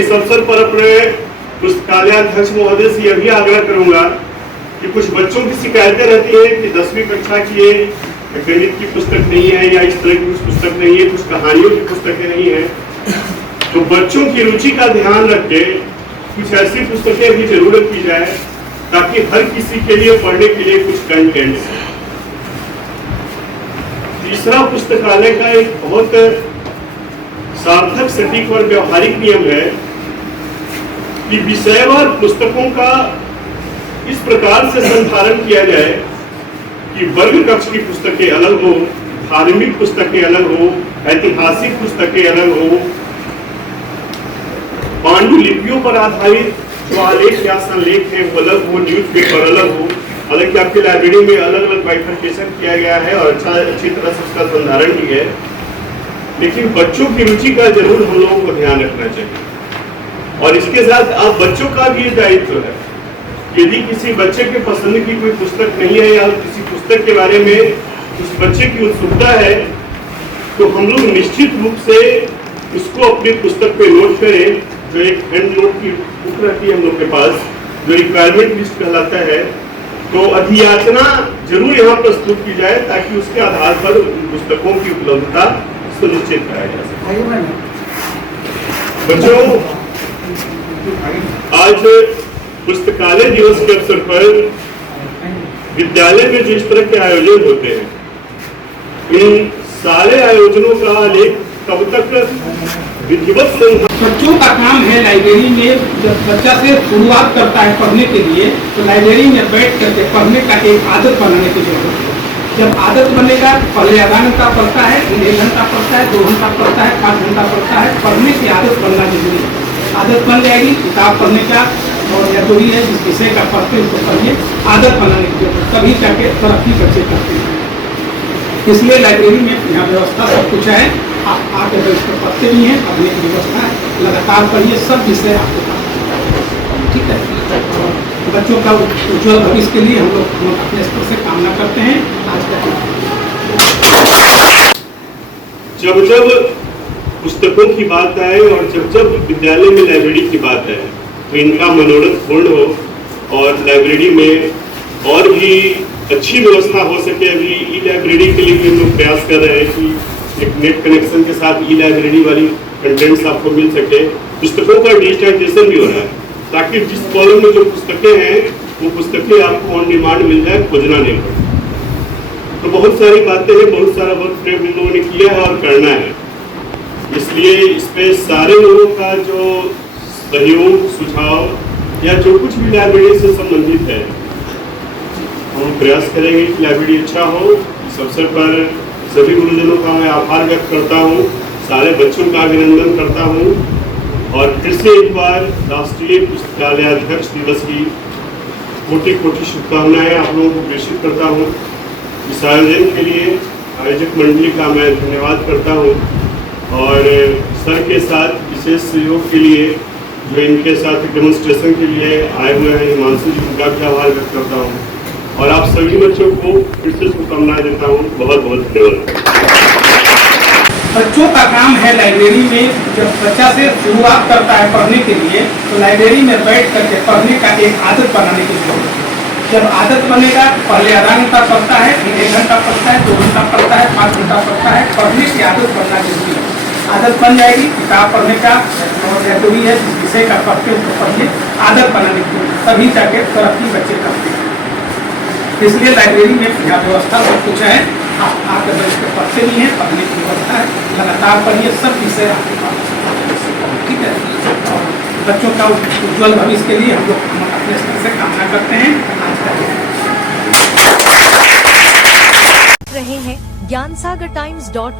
इस अवसर पर अपने पुस्तकालय अध्यक्ष महोदय से यह भी आग्रह करूंगा कि कुछ बच्चों की शिकायतें रहती है कि 10वीं कक्षा की गणित की पुस्तक नहीं है या इस तरह की कुछ पुस्तक नहीं है, कुछ कहानियों की पुस्तकें नहीं है। तो बच्चों की रुचि का ध्यान रख के कुछ ऐसी पुस्तकें भी जरूरत की जाए ताकि हर किसी के लिए पढ़ने के लिए कुछ कंटेंट है। तीसरा पुस्तकालय का एक बहुत सार्थक, सटीक और व्यवहारिक नियम है कि विषयवार पुस्तकों का इस प्रकार से संधारण किया जाए कि वर्ग कक्ष की पुस्तकें अलग हो, धार्मिक पुस्तकें अलग हो, ऐतिहासिक पुस्तकें अलग हो, पांडुलिपियों पर आधारित जो आलेख या संलेख है वो अलग हो, न्यूज़पेपर अलग हो। हालांकि आपकी लाइब्रेरी में अलग अलग बाइफरकेशन किया गया है और अच्छी तरह से उसका संधारण भी है, लेकिन बच्चों की रुचि का जरूर हम लोगों को ध्यान रखना चाहिए। और इसके साथ आप बच्चों का भी दायित्व है, यदि किसी बच्चे के पसंद की कोई पुस्तक नहीं है या किसी पुस्तक के बारे में उस बच्चे की उत्सुकता है, तो हम लोग निश्चित रूप से उसको अपनी पुस्तक पे नोट करें। जो एक हैंड नोट की बुक रहती है हम लोग के पास, जो रिक्वायरमेंट लिस्ट कहलाता है, तो अधियाचना जरूर यहाँ प्रस्तुत की जाए ताकि उसके आधार पर उन पुस्तकों की उपलब्धता सुनिश्चित कराया जा सके। बच्चों, आज पुस्तकालय दिवस के अवसर पर विद्यालय में जो इस तरह के आयोजन होते हैं, इन सारे आयोजनों का आलेख कब तक विधिवत बच्चों का काम है लाइब्रेरी में, जब बच्चा से शुरुआत करता है पढ़ने के लिए तो लाइब्रेरी में बैठ करके पढ़ने का एक आदत बनाने की जरूरत है। जब आदत बनेगा, पहले आधा घंटा पढ़ता है, 1 घंटा पढ़ता है, 2 घंटा पढ़ता है, 5 घंटा पढ़ता है, पढ़ने की आदत बनना जरूरी है। आदत बन जाएगी, किताब पढ़ने का और जरूरी है, जिस विषय का पढ़ते हैं उसको पढ़िए, आदत बनाने की जरूरत, तभी जाके तरक्की बच्चे करते हैं। इसलिए लाइब्रेरी में यहाँ व्यवस्था सब कुछ है, आप आके बैठ कर पढ़ते भी हैं, पढ़ने की व्यवस्था है, लगातार पढ़िए, सब विषय आपको पढ़ना, ठीक है। बच्चों का उज्ज्वल भविष्य के लिए हम लोग अपने स्तर से कामना करते हैं। आज का जब जब पुस्तकों की बात आए और जब जब विद्यालय में लाइब्रेरी की बात आए तो इनका मनोरथ पूर्ण हो और लाइब्रेरी में और भी अच्छी व्यवस्था हो सके। अभी ई लाइब्रेरी के लिए भी हम लोग प्रयास कर रहे हैं कि एक नेट कनेक्शन के साथ ई लाइब्रेरी वाली कंटेंट्स आपको मिल सके। पुस्तकों का डिजिटाइजेशन भी हो रहा है ताकि जिस कॉलम में जो पुस्तकें हैं वो पुस्तकें आपको ऑन डिमांड मिल जाए, खोजना नहीं पड़े। तो बहुत सारी बातें हैं, बहुत सारा वर्क फ्रेम इन लोगों ने किया है और करना है, इसलिए इस पे सारे लोगों का जो सहयोग, सुझाव या जो कुछ भी लाइब्रेरी से संबंधित है, हम प्रयास करेंगे कि लाइब्रेरी अच्छा हो। इस अवसर पर सभी गुरुजनों का मैं आभार व्यक्त करता हूँ, सारे बच्चों का अभिनंदन करता हूँ और फिर से एक बार राष्ट्रीय पुस्तकालय अध्यक्ष दिवस की कोटि कोटि शुभकामनाएं आप लोगों को प्रेषित करता हूँ। इस आयोजन के लिए आयोजक मंडली का मैं धन्यवाद करता हूँ और सर के साथ विशेष सहयोग के लिए जो इनके साथ डेमोन्स्ट्रेशन के लिए आए हुए हैं हिमांशु जी, उनका भी आभार व्यक्त करता हूँ और आप सभी बच्चों को फिर से शुभकामनाएं देता हूँ। बहुत बहुत धन्यवाद। बच्चों का काम है लाइब्रेरी में, जब बच्चा से शुरुआत करता है पढ़ने के लिए तो लाइब्रेरी में बैठ करके पढ़ने का एक आदत बनाने की जरूरत है। जब आदत बनेगा, पहले आधा घंटा पढ़ता है, 1 घंटा पढ़ता है, 2 घंटा पढ़ता है, 5 घंटा पढ़ता है, पढ़ने की आदत बनना जरूरी है। आदत बन जाएगी, किताब पढ़ने का और जरूरी है, जिस विषय का पढ़ते उसको पढ़िए, आदत बनाने की, तभी जाके तरक्की बच्चे करते हैं। इसलिए लाइब्रेरी में यहाँ व्यवस्था सब कुछ है, आप आकर बैठ कर पढ़ते भी हैं, पढ़ने की व्यवस्था है, लगातार पढ़िए, सब विषय आपके पास, ठीक है। और बच्चों का उज्ज्वल भविष्य के लिए हम लोग अपने स्तर से कामना करते हैं। आज का रहे हैं ज्ञानसागर times.com